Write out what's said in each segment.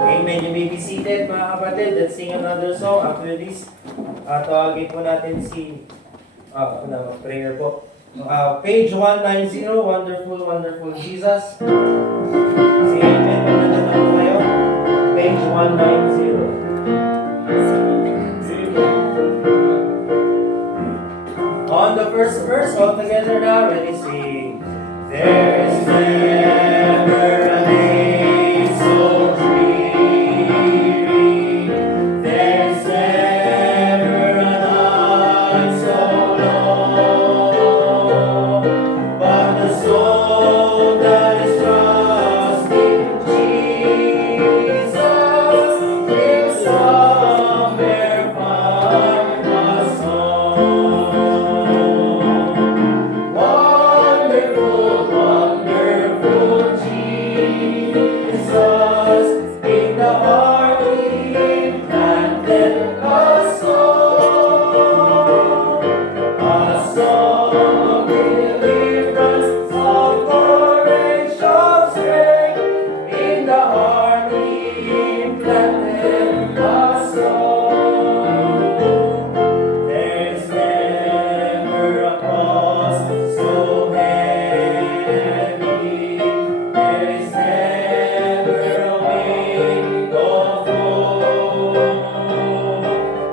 Amen. You may be seated, mga kapatid. Let's sing another song. After this, tawagin po natin si prayer po. Page 190, Wonderful, Wonderful Jesus. Si Amen. Maganda na po kayo. Page 190. On the first verse, all together now, ready, sing. There's never a day so dreary. There's never a night so long. But the soul that is trusting Jesus will somewhere find a song. Wonderful, wonderful Jesus, in the heart He planted a song of deliverance, of courage, of strength. In the heart He planted a song. There's never a cross so heavy. There is never a weight of woe.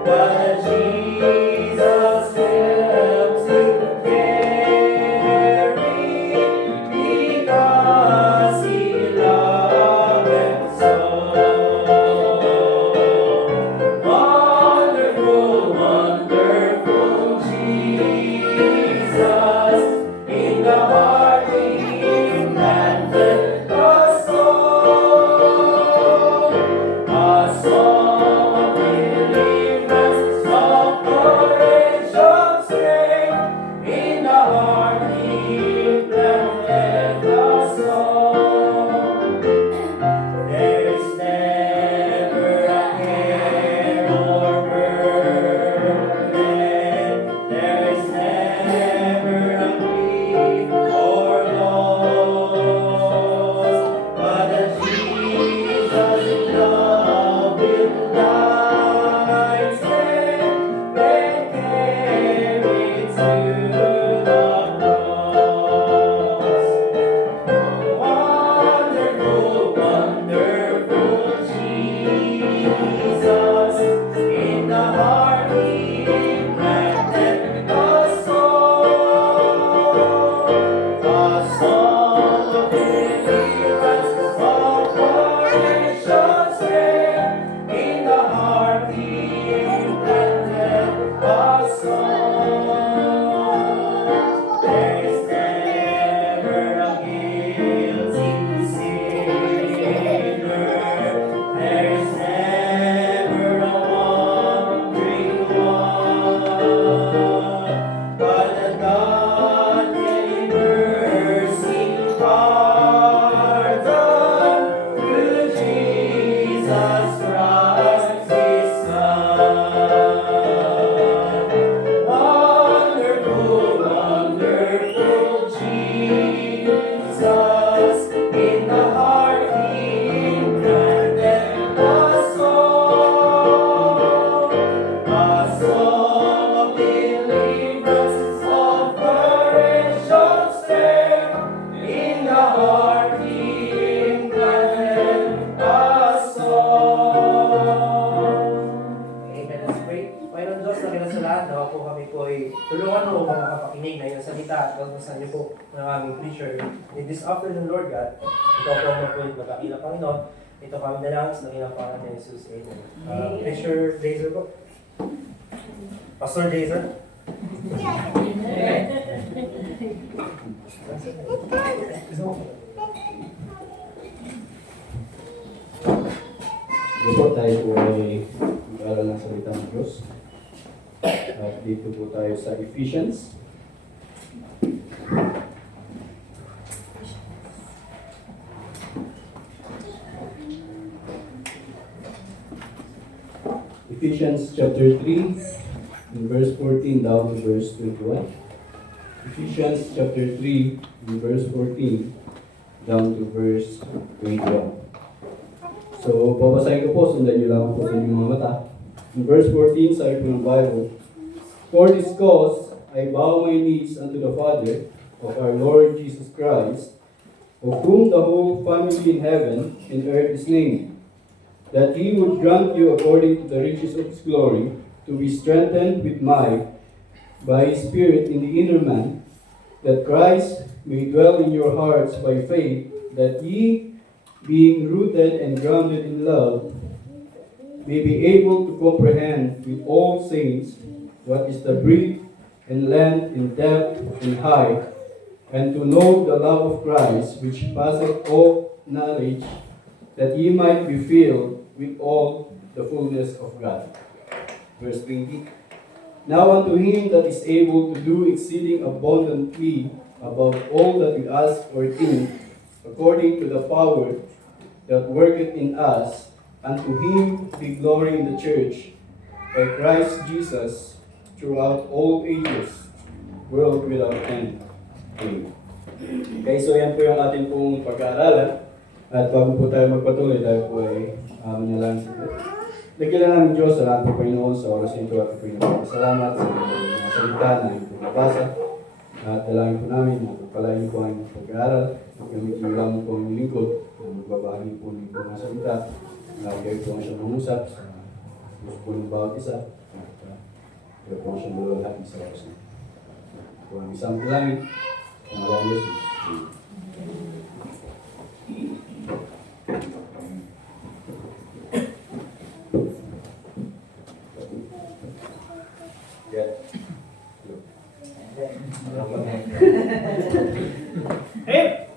But Jesus helps you carry, because He loved so. Wonderful, wonderful Jesus, in the heart He planted a song of deliverance, of courage, of strength. In the heart He planted a song. There's never a care or burden. There's never a grief or loss. But a Jesus in love will lighten and carry to the cross. Wonderful, wonderful Jesus, in the heart He planted a song of deliverance, of courage, of strength. In the heart He planted a song. There's never a guilty sinner. There's never a wandering one. But the God in mercy pardon through Jesus Christ His Son. Wonderful, wonderful Jesus, in the heart He planted a song of deliverance, of courage, of strength. In the heart He planted a song. Amen. Let's pray. Panginoon Diyos, na kinasalahan, nawa po kami po ay tulungan mo upang makapakinig na iyong salita at pagbasan niyo po ng aming preacher. In this afternoon, Lord God, ikaw po ang mapulit magkakila, Panginoon. Ito kami na lang sa nagilang pangalan ni Jesus. Amen. Preacher Jason po. Pastor Jason. Dito tayo po ay mag-aaral ng salita ng Diyos. At dito po tayo sa Ephesians. Ephesians chapter 3, in verse 14 down to verse 21. Ephesians chapter 3, in verse 14 down to verse 21. So, babasahin ko po, sundan niyo lang po sa inyong mga mata. In verse 14, sabi po ng Bible, "For this cause, I bow my knees unto the Father of our Lord Jesus Christ, of whom the whole family in heaven and earth is named, that He would grant you according to the riches of His glory, to be strengthened with might by His Spirit in the inner man, that Christ may dwell in your hearts by faith, that ye, being rooted and grounded in love, may be able to comprehend with all saints what is the breadth and length and depth and height, and to know the love of Christ, which passeth all knowledge, that ye might be filled with all the fullness of God." Verse 20. "Now unto Him that is able to do exceeding abundantly above all that we ask or think, according to the power that worketh in us, unto Him be glory in the church by Christ Jesus throughout all ages, world without end. Amen." Okay, so yan po yung ating pong pag-aaralan. At bago po tayo magpatuloy, tayo po ay manalangin sa Diyos. Lagyan lang namin Diyos, salamat po Panginoon sa oras nito at po Panginoon. Salamat sa mga salita na ito nabasa. At dalangin po namin na pagpalain po ang pag-aaral. At gamit niyo lang po ang lingkod na magbabahagi po ng mga salita. Lagay po ang siyang mangusap sa gusto po ng bawat isa. At kaya po ang siyang malalaki sa oras nito. Po ang isang langit. Pangalan ni Jesus. Yeah. Hey!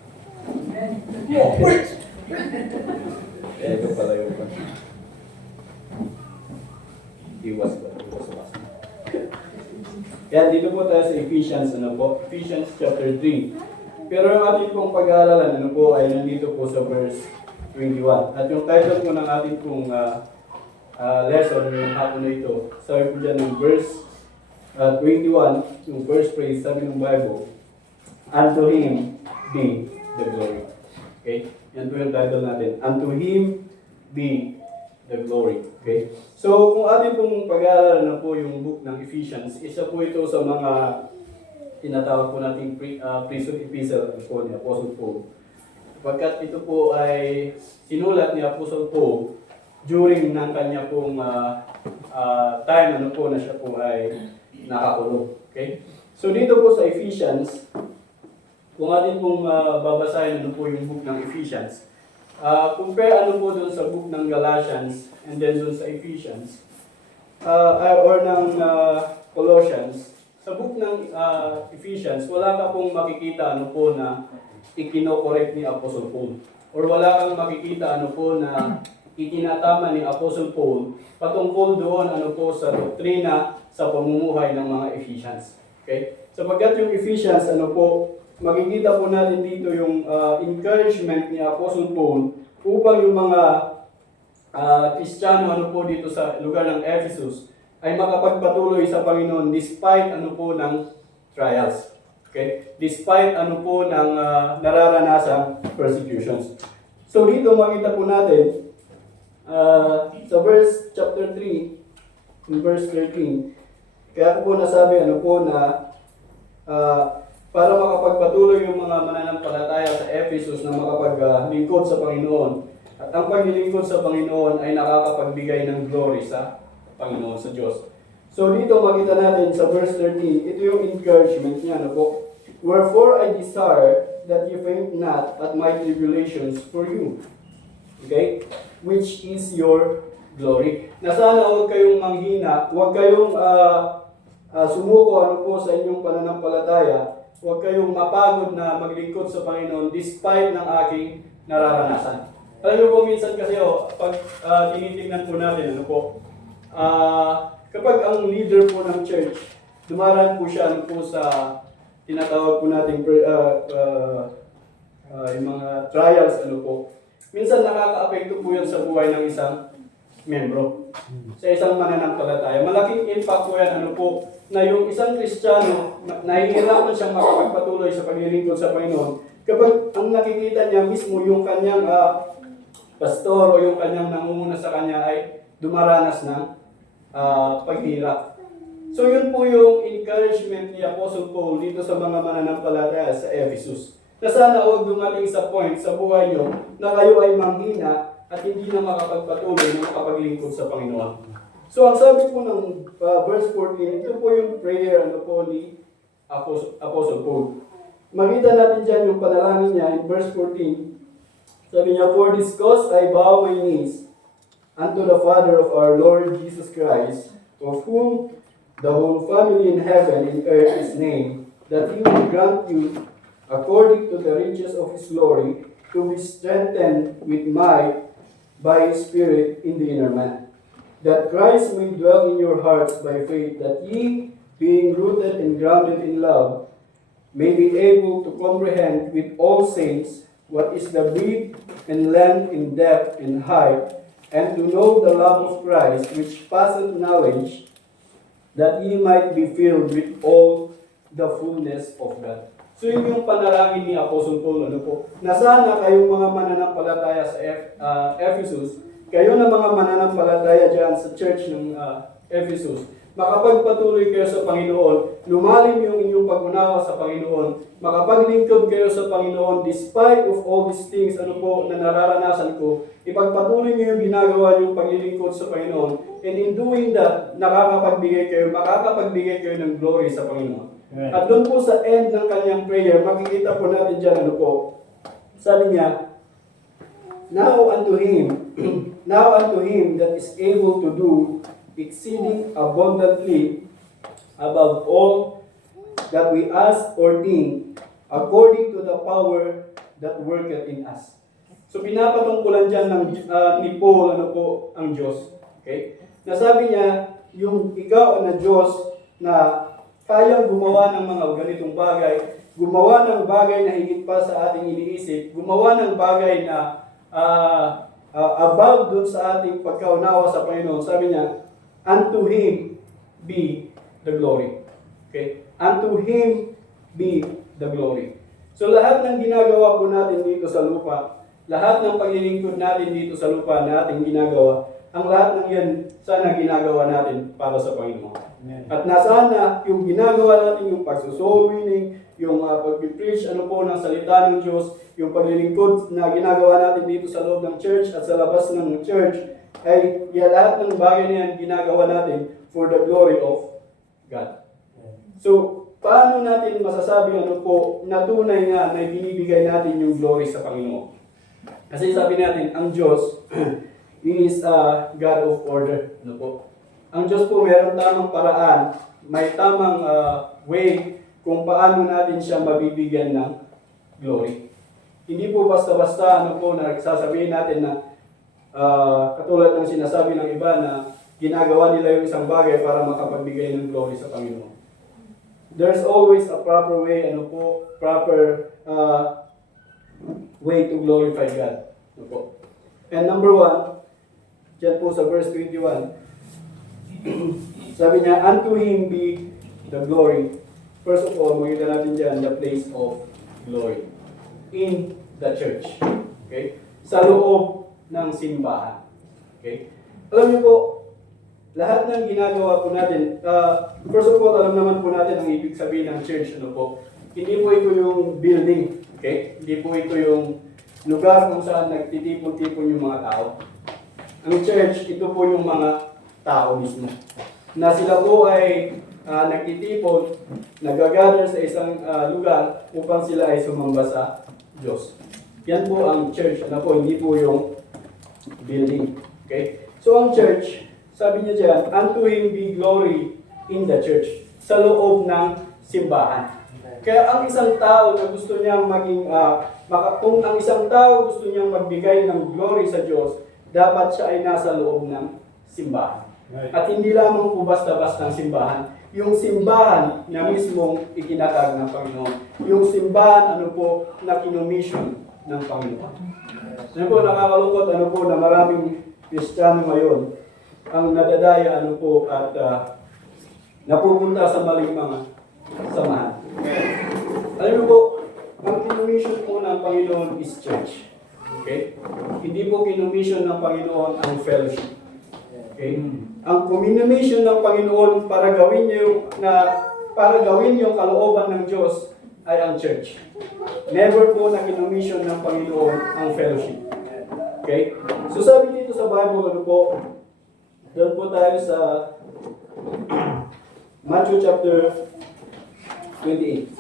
Ito pala yung iwas ba? Iwas. Kaya dito po tayo sa Ephesians, Ephesians chapter 3. Pero yung ating pong pag-aaralan, ay nandito po sa verse 21. At yung title po ng ating pong lesson, yung hapon na ito, sabi po dyan ng verse 21, yung first phrase, sabi ng Bible, "Unto Him be the glory." Okay? Yan po yung title natin. Unto Him be the glory. Okay? So, kung atin pong pag-aaralan na po yung book ng Ephesians, isa po ito sa mga tinatawag po nating prison epistle po ni Apostle Paul. Pagkat ito po ay sinulat ni Apostle Paul during ng kanya pong time na siya po ay nakakulong. Okay? So, dito po sa Ephesians, kung atin pong babasahin po yung book ng Ephesians, compare po dun sa book ng Galatians and then dun sa Ephesians, or ng Colossians. Sa book ng Ephesians, wala ka pong makikita na ikinokorek ni Apostle Paul. Or wala kang makikita na itinatama ni Apostle Paul patungkol doon sa doktrina sa pamumuhay ng mga Ephesians. Okay? Sapagkat yung Ephesians, makikita po natin dito yung encouragement ni Apostle Paul upang yung mga Kristiyano dito sa lugar ng Ephesus ay makapagpatuloy sa Panginoon despite ng trials. Okay? Despite ng nararanasang persecutions. So dito makita po natin sa verse chapter 3 in verse 13, kaya po nasabi na para makapagpatuloy yung mga mananampalataya sa Ephesus na makapaglingkod sa Panginoon. At ang paglilingkod sa Panginoon ay nakakapagbigay ng glory sa Panginoon, sa Diyos. So dito makita natin sa verse 13, ito yung encouragement niya. "Wherefore I desire that ye faint not at my tribulations for you." Okay? Which is your glory. Na sana huwag kayong manghina, huwag kayong sumuko sa inyong pananampalataya, huwag kayong mapagod na maglingkod sa Panginoon despite ng aking nararanasan. Alam niyo po minsan kasi pag tinitingnan po natin, kapag ang leader po ng church, dumaraan po siya sa tinatawag po natin yung mga trials, minsan nakaka-apekto po yan sa buhay ng isang membro, sa isang mananampalataya. Malaking impact po yan, na yung isang Kristiyano, nahihirapan siyang makapagpatuloy sa paglilingkod sa Panginoon kapag ang nakikita niya mismo yung kanyang pastor o yung kanyang nangunguna sa kanya ay dumaranas ng paghirap. So yun po yung encouragement ni Apostle Paul dito sa mga mananampalataya sa Ephesus. Na sana huwag dumating sa point sa buhay nyo na kayo ay manghina at hindi na makapagpatuloy na makapaglingkod sa Panginoon. So ang sabi po ng verse 14, ito po yung prayer ni Apostle Paul. Makita natin dyan yung panalangin niya in verse 14. Sabi niya, "For this cause I bow my knees unto the Father of our Lord Jesus Christ, of whom the whole family in heaven and earth is named, that He will grant you, according to the riches of His glory, to be strengthened with might by His Spirit in the inner man, that Christ may dwell in your hearts by faith, that ye, being rooted and grounded in love, may be able to comprehend with all saints what is the breadth and length and depth and height, and to know the love of Christ, which passeth knowledge, that ye might be filled with all the fullness of God." So yun yung panalangin ni Apostle Paul, na sana kayong mga mananampalataya sa Ephesus, kayo na mga mananampalataya dyan sa church ng Ephesus, makapagpatuloy kayo sa Panginoon, lumalim yung inyong pag-unawa sa Panginoon, makapaglingkod kayo sa Panginoon despite of all these things na nararanasan ko, ipagpatuloy niyo yung ginagawa niyong paglilingkod sa Panginoon, and in doing that, makakapagbigay kayo ng glory sa Panginoon. Amen. At doon po sa end ng kanyang prayer, makikita po natin dyan sabi niya, now unto him that is able to do exceeding abundantly above all that we ask or think, according to the power that worketh in us. So pinapatungkulan dyan ni Paul ang Diyos. Okay? Nasabi niya, yung ikaw na Diyos na kayang gumawa ng mga ganitong bagay, gumawa ng bagay na higit pa sa ating iniisip, gumawa ng bagay na above dun sa ating pagkaunawa sa Panginoon. Sabi niya, unto Him be the glory. Okay? Unto Him be the glory. So lahat ng ginagawa po natin dito sa lupa, lahat ng paglilingkod natin dito sa lupa na ating ginagawa, ang lahat ng yan, sana ginagawa natin para sa Panginoon. Amen. At nasana yung ginagawa natin, yung pagsusoul winning, yung pag-preach ng salita ng Diyos, yung paglilingkod na ginagawa natin dito sa loob ng church at sa labas ng church, ay lahat ng bagay na yan ginagawa natin for the glory of God. So, paano natin masasabi na tunay nga na binibigay natin yung glory sa Panginoon? Kasi sabi natin, ang Diyos is a God of order. Ang Diyos po mayroong tamang paraan, may tamang way kung paano natin siya mabibigyan ng glory. Hindi po basta-basta na nagsasabihin natin na katulad ng sinasabi ng iba na ginagawa nila yung isang bagay para makapagbigay ng glory sa Panginoon. There's always a proper way, proper way to glorify God. And number 1, dyan po sa verse 21, sabi niya, unto Him be the glory. First of all, makita natin dyan the place of glory in the church. Okay? Sa loob ng simbahan. Okay? Alam niyo po, lahat ng ginagawa po natin, first of all, alam naman po natin ang ibig sabihin ng church. Hindi po ito yung building. Okay? Hindi po ito yung lugar kung saan nagtitipon-tipon yung mga tao. Ang church, ito po yung mga tao mismo. Na sila po ay nagtitipon, nag-gather sa isang lugar upang sila ay sumamba sa Diyos. Yan po ang church. Hindi po yung building. Okay? So ang church, sabi niya dyan, unto Him be glory in the church. Sa loob ng simbahan. Kaya ang isang tao na gusto niyang maging, kung ang isang tao gusto niyang magbigay ng glory sa Diyos, dapat siya ay nasa loob ng simbahan. At hindi lamang po basta-basta ng simbahan. Yung simbahan na mismong itinatag ng Panginoon. Yung simbahan, na kinomission ng Panginoon. Nakakalungkot, na maraming Kristiyano ngayon ang nadadaya, at napupunta sa maling mga samahan. Alam mo po, ang kinomission po ng Panginoon is church. Okay? Hindi po kinomission ng Panginoon ang fellowship. Okay? Ang commission ng Panginoon para gawin yung kalooban ng Diyos ay ang church. Never po na kinomission ng Panginoon ang fellowship. Okay? So sabi dito sa Bible, ano po, doon po tayo sa Matthew chapter 28.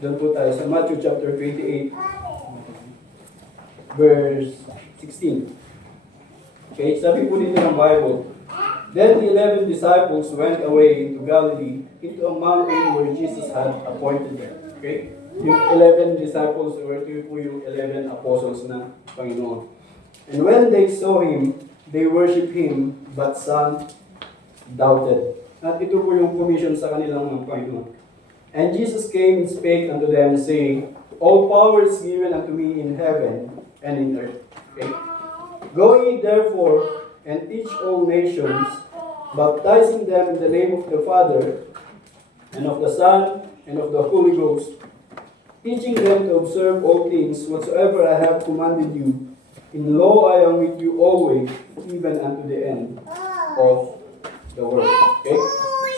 Doon po tayo sa Matthew chapter 28, verse 16. Okay, sabi po dito ng Bible, Then the 11 disciples went away into Galilee, into a mountain where Jesus had appointed them. Okay? Yung 11 disciples were ito po yung 11 apostles ng Panginoon. And when they saw him, they worshiped him, but some doubted. At ito po yung commission sa kanilang ng Panginoon. And Jesus came and spake unto them, saying, All power is given unto me in heaven and in earth. Okay? Go ye therefore and teach all nations, baptizing them in the name of the Father, and of the Son, and of the Holy Ghost, teaching them to observe all things whatsoever I have commanded you. In lo, I am with you always, even unto the end of the world. Okay?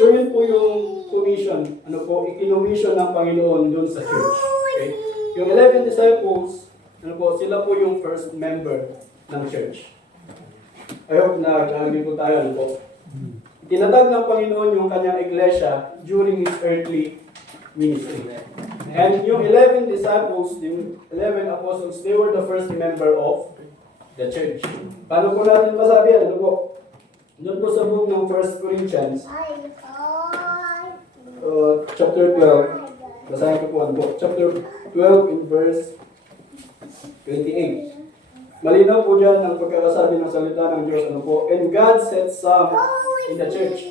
So yun po yung commission, ikinommission ng Panginoon dun sa church. Okay? Yung 11 disciples, sila po yung first member ng church. I hope na agree po tayo, Tinatag ng Panginoon yung kanyang iglesia during His earthly ministry. And yung 11 disciples, yung 11 apostles, they were the first member of the church. Paano po natin masabi yan? Doon po sa book ng 1 Corinthians, chapter 12, basahin ko po chapter 12 in verse 28. Malinaw po dyan ang pagkakasabi ng salita ng Diyos. And God set some in the church.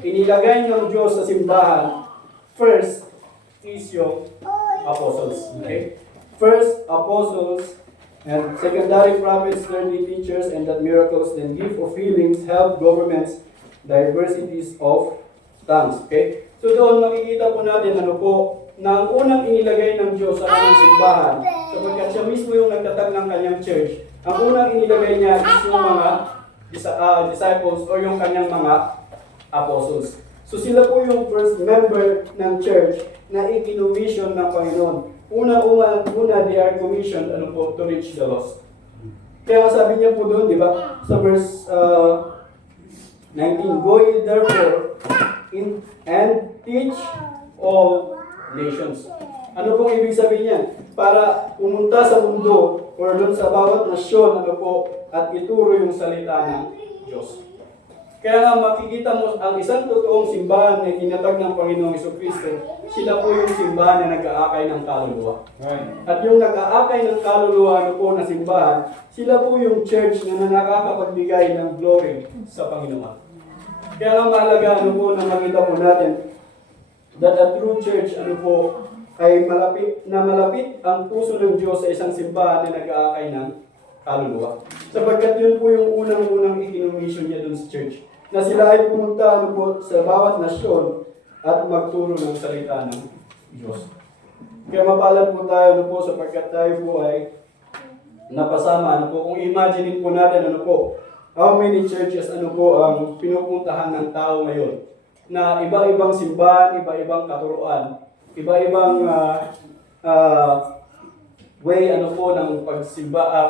Inilagay ng Diyos sa simbahan, first is yung apostles. Okay? First, apostles, and secondary prophets, thirdly, teachers, and that miracles, then gift of healings, health, governments, diversities of tongues. Okay? So doon makikita po natin na ang unang inilagay ng Diyos sa kanyang simbahan, sapagkat siya mismo yung nagtatag ng kanyang church, ang unang inilagay niya is yung mga disciples o yung kanyang mga apostles. So sila po yung first member ng church na ikinommission ng Panginoon. Una, they are commissioned to reach the lost. Kaya sabi niya po doon, di ba, sa verse 19, Go ye therefore and teach all nations. Ano pong ibig sabihin niyan? Para pumunta sa mundo or doon sa bawat nasyon, at ituro yung salita ng Diyos. Kaya nga makikita mo ang isang totoong simbahan na tinatag ng Panginoong Jesucristo, sila po yung simbahan na nag-aakay ng kaluluwa. Right. At yung nag-aakay ng kaluluwa na simbahan, sila po yung church na nakakapagbigay ng glory sa Panginoon. Kaya nga mahalaga na makita po natin that a true church ay malapit ang puso ng Diyos sa isang simbahan na nag-aakay ng kaluluwa. Sapagkat yun po yung unang-unang ikinommission niya dun sa church. Na sila ay pumunta sa bawat nasyon at magturo ng salita ng Diyos. Kaya mapalad po tayo sapagkat tayo po ay napasama. Kung imagine po natin how many churches ang pinupuntahan ng tao ngayon na iba-ibang simbahan, iba-ibang katuruan, iba-ibang way ng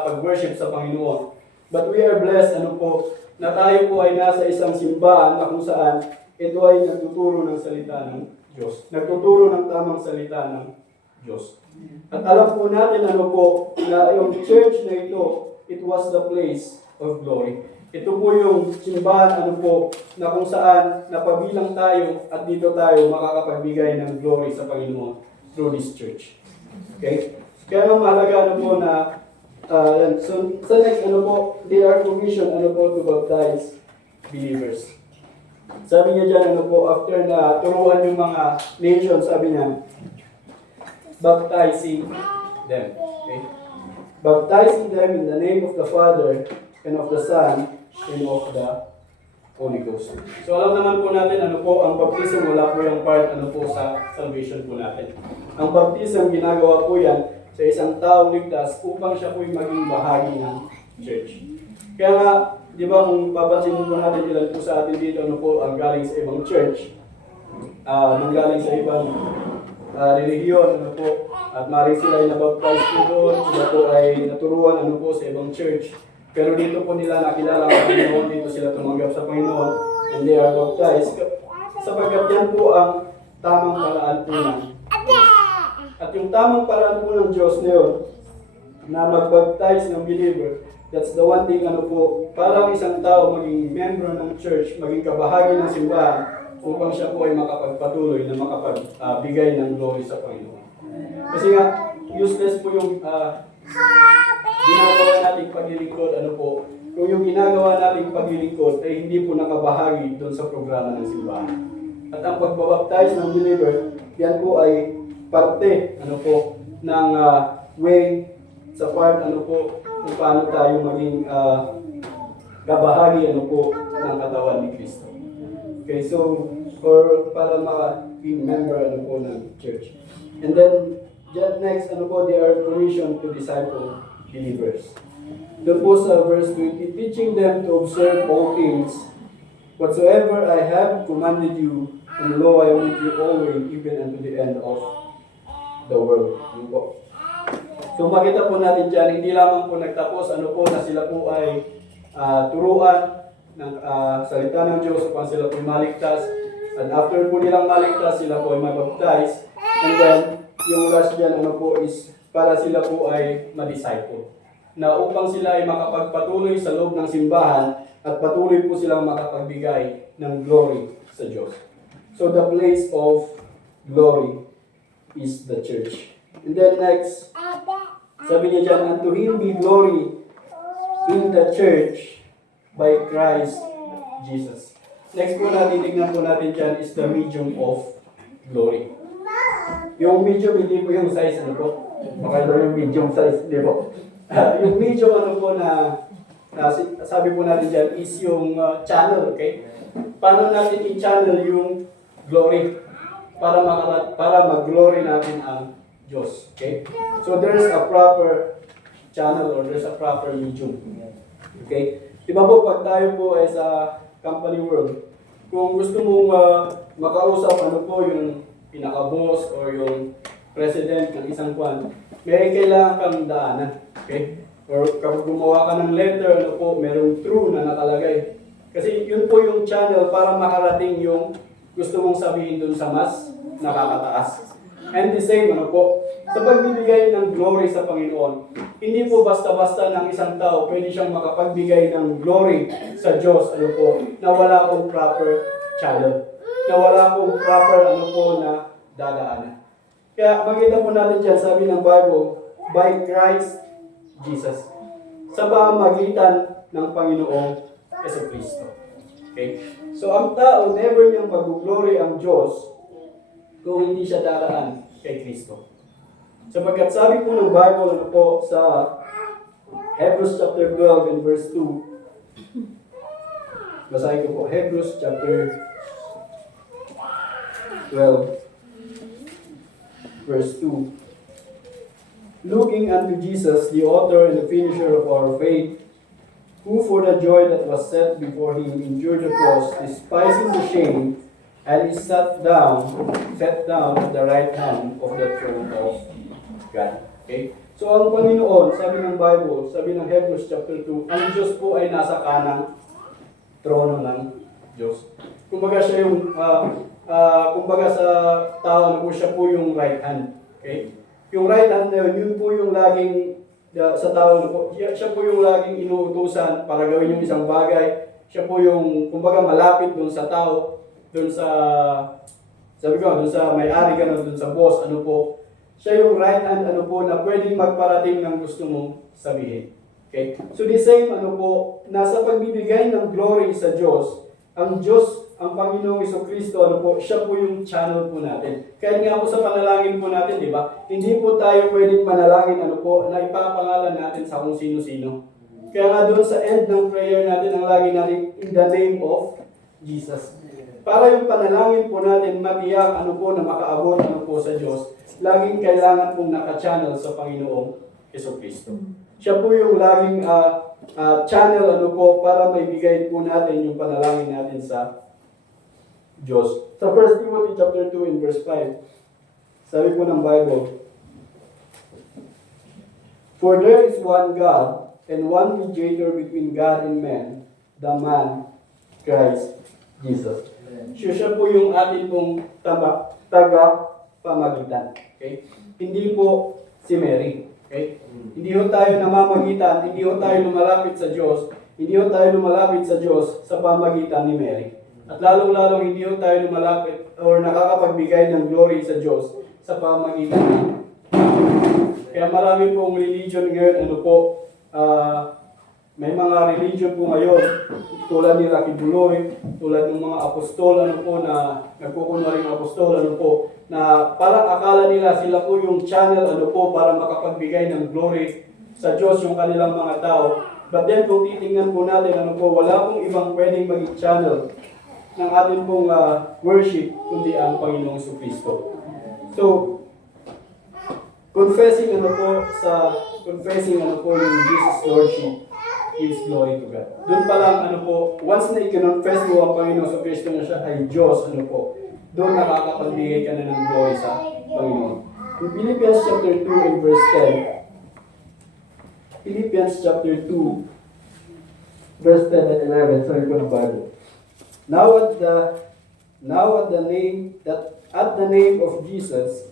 pag-worship sa Panginoon. But we are blessed na tayo po ay nasa isang simbahan na kung saan ito ay nagtuturo ng salita ng Diyos. Nagtuturo ng tamang salita ng Diyos. At alam po natin na yung church na ito, it was the place of glory. Ito po yung simbahan na kung saan napabilang tayo at dito tayo makakapagbigay ng glory sa Panginoon through this church. Okay? Kaya mahalaga na so sa next they are commissioned to baptize believers. Sabi niya dyan after na turuan yung mga nations, sabi niya, baptizing them. Okay? Baptizing them in the name of the Father and of the Son and of the Holy Ghost. So alam naman po natin ang baptism, wala po yung part sa salvation po natin. Ang baptism ginagawa po yan sa isang taong ligtas upang siya po'y maging bahagi ng church. Kaya nga, di ba kung papansin po natin ilan po sa atin dito, ano po ang galing sa ibang church, nanggaling sa ibang relihiyon, ano po, at maaaring sila ay nabaptize po doon, sila po ay naturuan ano po sa ibang church. Pero dito po nila nakilala ang Panginoon, dito sila tumanggap sa Panginoon, and they are baptized. Sapagkat yan po ang tamang paraan po ng Diyos. At yung tamang paraan po ng Diyos na yun, na mag-baptize ng believer, that's the one thing ano po, parang isang tao maging member ng church, maging kabahagi ng simbahan, upang siya po ay makapagpatuloy na makapagbigay ng glory sa Panginoon. Kasi nga, useless po yung ginagawa nating paglilingkod, ano po, kung yung ginagawa nating paglilingkod ay hindi po nakabahagi doon sa programa ng simbahan. At ang pagbabaptize ng believer, yan po ay parte, ano po, ng way sa part, ano po, kung paano tayo maging kabahagi, ano po, ng katawan ni Kristo. Okay, so, or para maging member, ano po, ng church. And then, just next, ano po, they are commissioned to disciple believers. Doon po sa verse 20, teaching them to observe all things, whatsoever I have commanded you, and lo, I am with you always, even unto the end of the world. Ano po. So makita po natin dyan, hindi lamang po nagtapos, ano po, na sila po ay turuan ng salita ng Diyos upang sila po maligtas. And after po nilang maligtas, sila po ay mabaptize. And then, yung last dyan, ano po, is para sila po ay ma-disciple. Na upang sila ay makapagpatuloy sa loob ng simbahan at patuloy po silang makapagbigay ng glory sa Diyos. So the place of glory is the church. And then next, sabi niya dyan, and to Him be glory in the church by Christ Jesus. Next po natin, tignan po natin dyan is the medium of glory. Yung medium, hindi po yung size, ano po? Baka yung medium size, hindi po. Yung medium, ano po na sabi po natin dyan is yung channel, okay? Paano natin i-channel yung glory para mag-glory natin ang Diyos, okay? So there's a proper channel or there's a proper medium, okay? Diba po, pag tayo po ay sa company world, kung gusto mong makausap ano po yung pinaka-boss or yung president ng isang kwan, may kailangan kang daanan. Okay? Or kapag gumawa ka ng letter, ano po, merong true na nakalagay. Kasi yun po yung channel para makarating yung gusto mong sabihin dun sa mas nakakataas. And the same, ano po, sa pagbibigay ng glory sa Panginoon, hindi po basta-basta ng isang tao pwede siyang makapagbigay ng glory sa Diyos, ano po, na wala pong proper channel, na wala pong proper, ano po, na dadaanan. Kaya makita po natin dyan, sabi ng Bible, by Christ Jesus, sa pamamagitan ng Panginoong Jesucristo. Okay? So ang tao, never niyang mag-glory ang Diyos kung hindi siya daraan kay Kristo. Sapagkat sabi po ng Bible, ano po, sa Hebrews chapter 12 and verse 2. Basahin ko po, Hebrews chapter 12, verse 2. Looking unto Jesus, the author and the finisher of our faith, who for the joy that was set before him endured the cross, despising the shame, and is set down at the right hand of the throne of God. Okay? So ang Panginoon, sabi ng Bible, sabi ng Hebrews chapter 2, ang Diyos po ay nasa kanang trono ng Diyos. Kumbaga siya yung, kumbaga sa tao, siya po yung right hand. Okay? Yung right hand na yun po yung laging, sa tao, siya po yung laging inuutusan para gawin yung isang bagay. Siya po yung, kumbaga malapit dun sa tao, dun sa, sabi ko, dun sa may-ari ka, dun sa boss, ano po. Siya yung right hand, ano po, na pwedeng magparating ng gusto mong sabihin. Okay? So the same, ano po, nasa pagbibigay ng glory sa Diyos, ang Panginoong Jesucristo, ano po, siya po yung channel po natin. Kaya nga po sa panalangin po natin, di ba? Hindi po tayo pwedeng manalangin, ano po, na ipapangalan natin sa kung sino-sino. Kaya nga doon sa end ng prayer natin, ang lagi natin, in the name of Jesus. Para yung panalangin po natin matiyak na makaabot po sa Diyos, laging kailangan pong naka-channel sa Panginoong Jesucristo. Siya po yung laging channel para maibigay po natin yung panalangin natin sa Diyos. Sa 1 Timothy chapter 2 and verse 5, sabi po ng Bible, "For there is one God and one mediator between God and men, the man, Christ Jesus." Siya po yung atin pong taga-pamagitan. Okay? Hindi po si Mary. Okay? Hindi ho tayo namamagitan, hindi ho tayo lumalapit sa Diyos, hindi ho tayo lumalapit sa Diyos sa pamagitan ni Mary. At lalong-lalong hindi ho tayo lumalapit or nakakapagbigay ng glory sa Diyos sa pamagitan ni Mary. Kaya marami pong religion ngayon, may mga religion po ngayon, tulad ni Rocky Buloy, tulad ng mga apostol, na nagkukunwaring apostol, na parang akala nila sila po yung channel, para makapagbigay ng glory sa Diyos yung kanilang mga tao. But then, kung titingnan po natin, wala pong ibang pwedeng maging channel ng ating pong worship, kundi ang Panginoong Jesucristo. So, confessing yung Jesus Lordship gives glory to God. Doon pa lang, once na i-confess mo ang Panginoon sa Kristo na siya ay Diyos, doon nakakapagbigay ka na ng glory sa Panginoon. In Philippians chapter 2 and verse 10, Philippians chapter 2, verse 10 and 11, sabi po ng Bible, At the name of Jesus,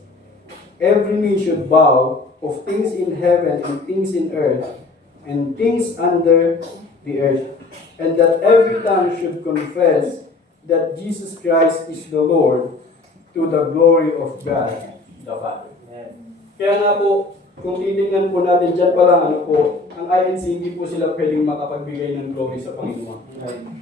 every knee should bow, of things in heaven and things in earth, and things under the earth, and that every tongue should confess that Jesus Christ is the Lord, to the glory of God the Father. Kaya nga po, kung titingnan po natin dyan pa lang, ang INC hindi po sila pwedeng makapagbigay ng glory sa Panginoon.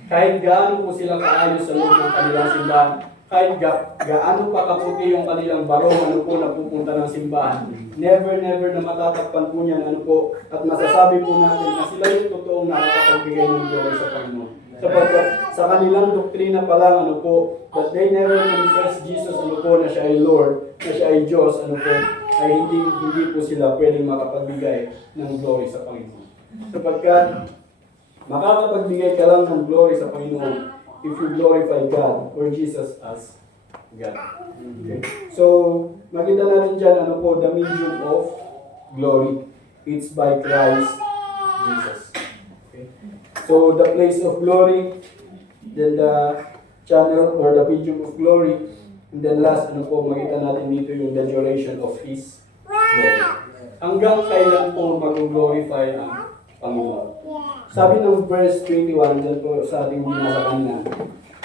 Kahit gaano po sila kaayos sa loob ng kanilang simbahan, kahit gaano pa kaputi yung kanilang barong, na pupunta ng simbahan, never na matatakpan po niyan, at masasabi po natin na sila yung totoong nakakapagbigay ng glory sa Panginoon. Sapagkat sa kanilang doktrina pa lang, that they never confess Jesus, na siya ay Lord, na siya ay Diyos, ay hindi po sila pwedeng makapagbigay ng glory sa Panginoon. Sapagkat makakapagbigay ka lang ng glory sa Panginoon if you glorify God or Jesus as God. Okay. So, makita natin dyan, the medium of glory. It's by Christ Jesus. Okay. So, the place of glory, then the channel or the medium of glory, and then last, makita natin dito yung the duration of His glory. Hanggang kailan po mag-glorify ang Panginoon. Sabi ng verse 21, dyan po sa ating binasa kanina,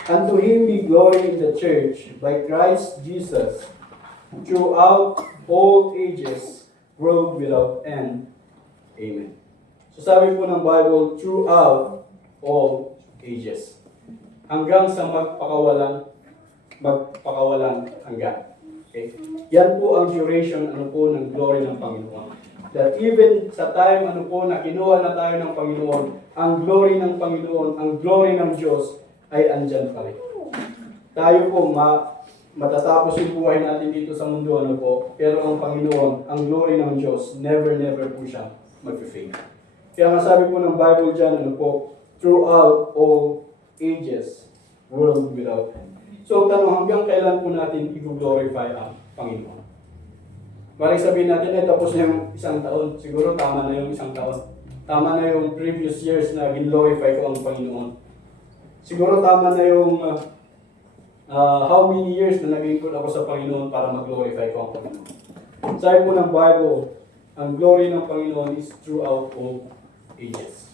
"Unto Him be glory in the church by Christ Jesus throughout all ages, world without end. Amen." So sabi po ng Bible, throughout all ages. Hanggang sa magpakawalan hanggan. Okay? Yan po ang duration ng glory ng Panginoon. That even sa time na kinuha na tayo ng Panginoon, ang glory ng Panginoon, ang glory ng Diyos ay andyan pa rin. Tayo po matatapos yung buhay natin dito sa mundo, pero ang Panginoon, ang glory ng Diyos, never po siya mag-fade. Kaya nga sabi po ng Bible dyan, throughout all ages, world without end. So, tanong, hanggang kailan po natin i-glorify ang Panginoon? Maring sabihin natin, tapos na yung isang taon. Siguro tama na yung isang taon. Tama na yung previous years na glorify ko ang Panginoon. Siguro tama na yung how many years na nag-lingkod ako sa Panginoon para mag-glorify ko ang Panginoon. Sabi po ng Bible, ang glory ng Panginoon is throughout all ages.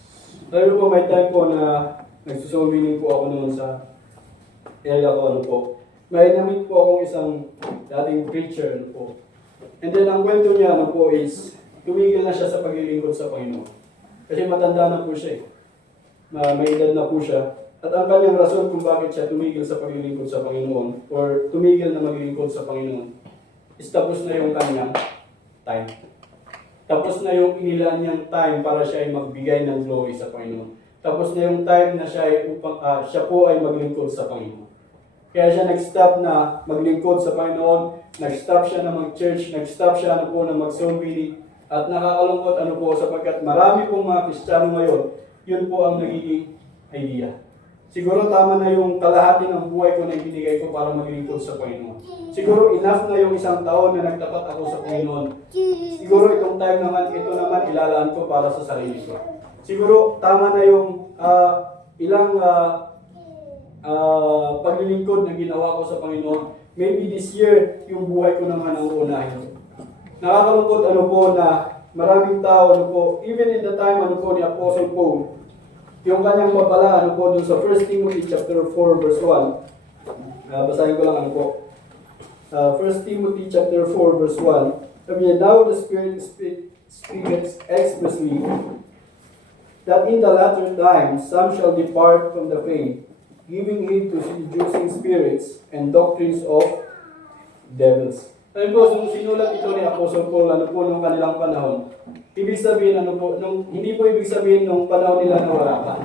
Sabi po, may time po na nagsusoul winning po ako noon sa area ko, may namit po akong isang dating preacher, And then, ang kwento niya, is, tumigil na siya sa paglilingkod sa Panginoon. Kasi matanda na po siya, may edad na po siya. At ang kanyang rason kung bakit siya tumigil sa paglilingkod sa Panginoon, or tumigil na maglilingkod sa Panginoon, is tapos na yung kanyang time. Tapos na yung inilaan niyang time para siya ay magbigay ng glory sa Panginoon. Tapos na yung time na siya po ay maglingkod sa Panginoon. Kaya siya nag-stop na maglingkod sa Panginoon, nag-stop siya na mag-church, nag-stop siya na mag-soul winning. At nakakalungkot sapagkat marami pong mga Kristiyano ngayon, yun po ang nagiging idea. Siguro tama na yung kalahati ng buhay ko na ibinigay ko para maglingkod sa Panginoon. Siguro enough na yung isang taon na nagtapat ako sa Panginoon. Siguro ito naman ilalaan ko para sa sarili ko. Siguro tama na yung ilang paglilingkod na ginawa ko sa Panginoon. Maybe this year, yung buhay ko naman ang unahin. Nakakalungkot na maraming tao, even in the time ni Apostle Paul, yung kanyang babala, dun sa 1 Timothy chapter 4 verse 1. Basahin ko lang 1 Timothy chapter 4 verse 1. Sabi niya, "Now the Spirit speaks expressly that in the latter times some shall depart from the faith, giving heed to seducing spirits and doctrines of devils." Sabi po, nung sinulat ito ni Apostle Paul, nung kanilang panahon, ibig sabihin, hindi po ibig sabihin nung panahon nila na wala pa.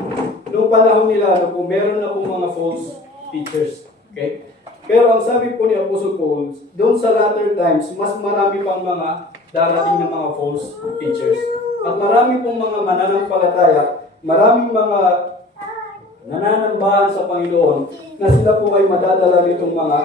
Nung panahon nila, meron na po mga false teachers. Okay? Pero ang sabi po ni Apostle Paul, doon sa latter times, mas marami pang mga darating na mga false teachers. At marami pong mga mananampalataya, maraming mga nananambahan sa Panginoon na sila po ay madadala nitong mga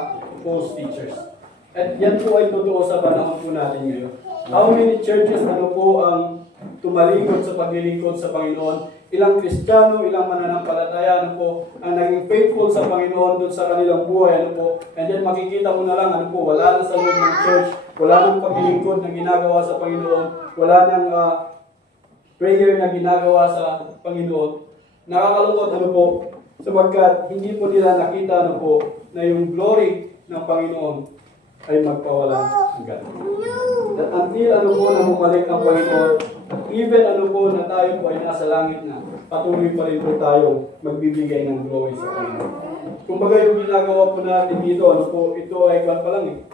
false teachers. At yan po ay totoo sa panahon po natin ngayon. How many churches po ang tumalingkod sa paglilingkod sa Panginoon? Ilang Kristiyano, ilang mananampalataya ang naging faithful sa Panginoon doon sa kanilang buhay and then makikita mo na lang wala na sa loob ng church, wala nang paglilingkod na ginagawa sa Panginoon, wala nang prayer na ginagawa sa Panginoon. Nakakalungkot sapagkat hindi po nila nakita na yung glory ng Panginoon ay magpawala hanggan. That until na bumalik ang Panginoon, even na tayo po ay nasa langit na, patuloy pa rin po tayo magbibigay ng glory sa Panginoon. Kumbaga yung ginagawa po natin dito, ito ay pa lang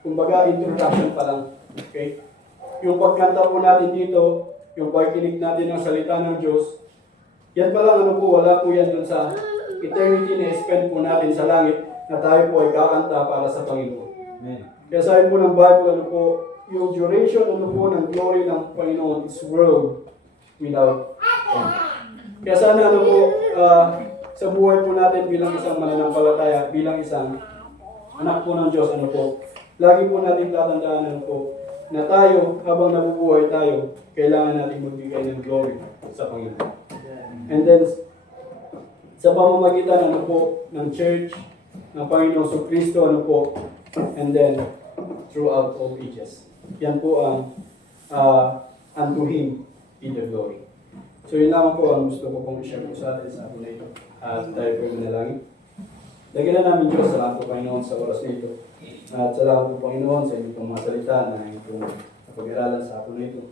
Kumbaga introduction pa lang. Okay? Yung pagkanta po natin dito, yung pagkinig natin ng salita ng Diyos, yan pa lang wala po yan dun sa eternity na spend po natin sa langit na tayo po ay kakanta para sa Panginoon. Amen. Kaya sabi po ng Bible, yung duration ng glory ng Panginoon is world without end. Kaya sana sa buhay po natin bilang isang mananampalataya, bilang isang anak po ng Diyos, lagi po natin tatandaan na tayo, habang nabubuhay tayo, kailangan natin magbigay ng glory sa Panginoon. And then, sa pamamagitan ng church, ng Panginoon sa Kristo, and then, throughout all ages. Yan po ang unto Him be the glory. So yun lang po ang gusto ko pong i-share po sa atin sa hapon na ito. At tayo po yung manalangin. Dakilan namin Diyos, salamat po Panginoon sa oras na ito. At salamat po Panginoon sa inyong pong mga salita na itong napag-aralan sa hapon na ito.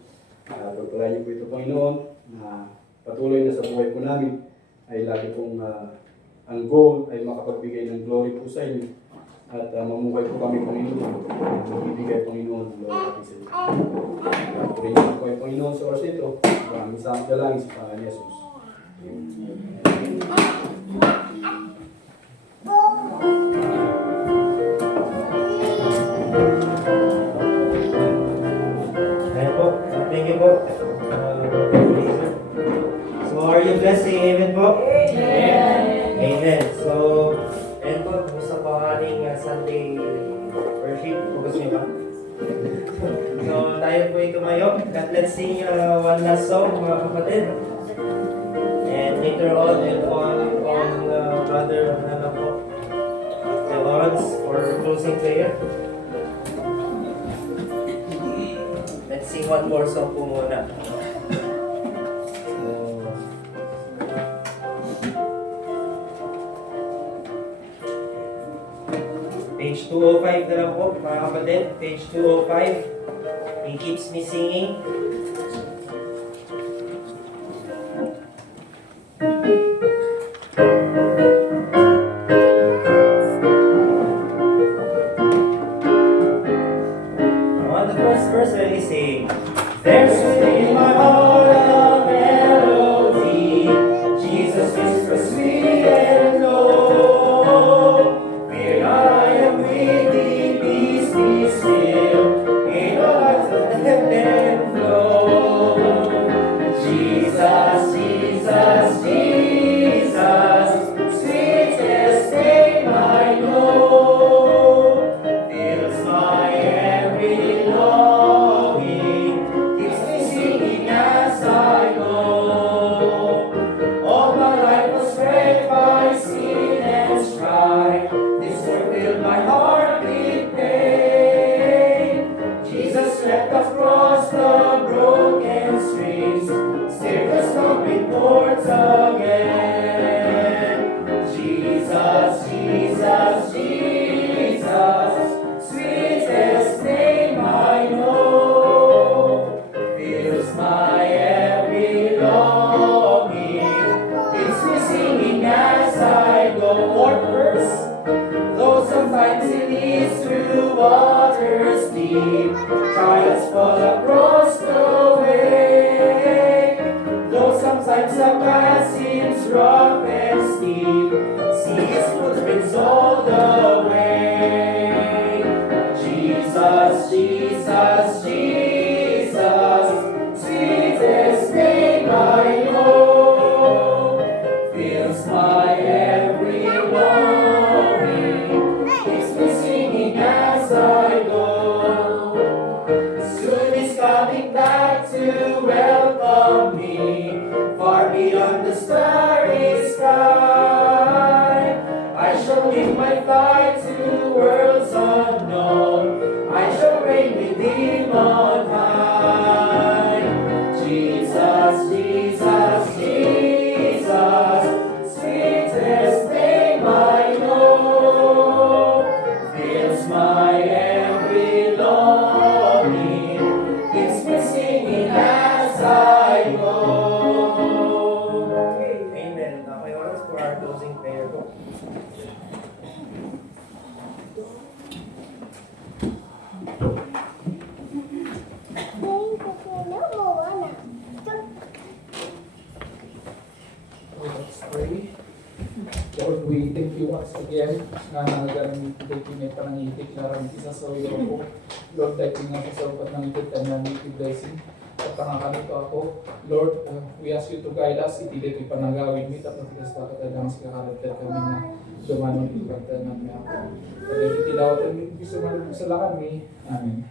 Pagpalain niyo po ito Panginoon na patuloy na sa buhay po namin ay lagi pong ang goal ay makapagbigay ng glory po sa inyo. At mamuhay po kami Panginoon. Magbibigay Panginoon ng glory natin sa inyo. Patuloy niyo po kayo Panginoon sa oras na ito. Maraming salamat na lang sa Panginoon Jesus. Thank you po. So are you blessed? Say amen po? Amen. Amen. So, and po, gusto po ating Sunday worship. Focus niyo ba? So, tayo po ay tumayo. At let's sing one last song, mga kapatid. And later on, and on Brother po, the Lawrence for closing prayer. Let's sing one more song po muna. Page 205 na lang po, mga kapatid. Page 205. He keeps me singing. On the first verse, when he sing, there's within my heart a melody, deep. Trials fall across the way. Though sometimes the path seems rough and steep, see His footprints all the way. Jesus, Jesus, Jesus, sweetest name I know, fills my every longing, keeps me singing as I go. Soon He's coming back to welcome me, far beyond the starry sky. I shall wing my flight to worlds unknown, I shall reign with Him on high. Jesus, Jesus, Jesus, sweetest name I know, fills my every longing, keeps me singing as I go. Amen. Okay, oras for our closing prayer po. Let's pray. Lord, we thank you once again na ganang taking may panangitik na rin isa sa iyo po. Lord, taking nga sa sabat ng itit and nangitik blessing. At pangakanip ako, Lord, we ask you to guide us. Itilit yung panagawin mo. Tapos tigas na katadang sa kakaragtad kami na dumanong ipagtad namin ako. At itilawat ang gusto malubog sa kami. Amen.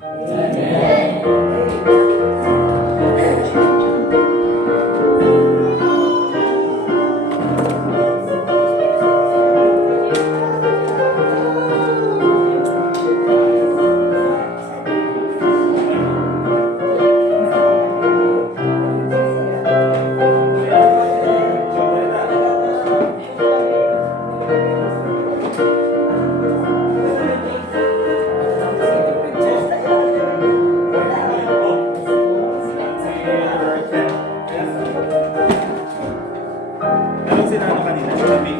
Anong sinano kanina? Sabi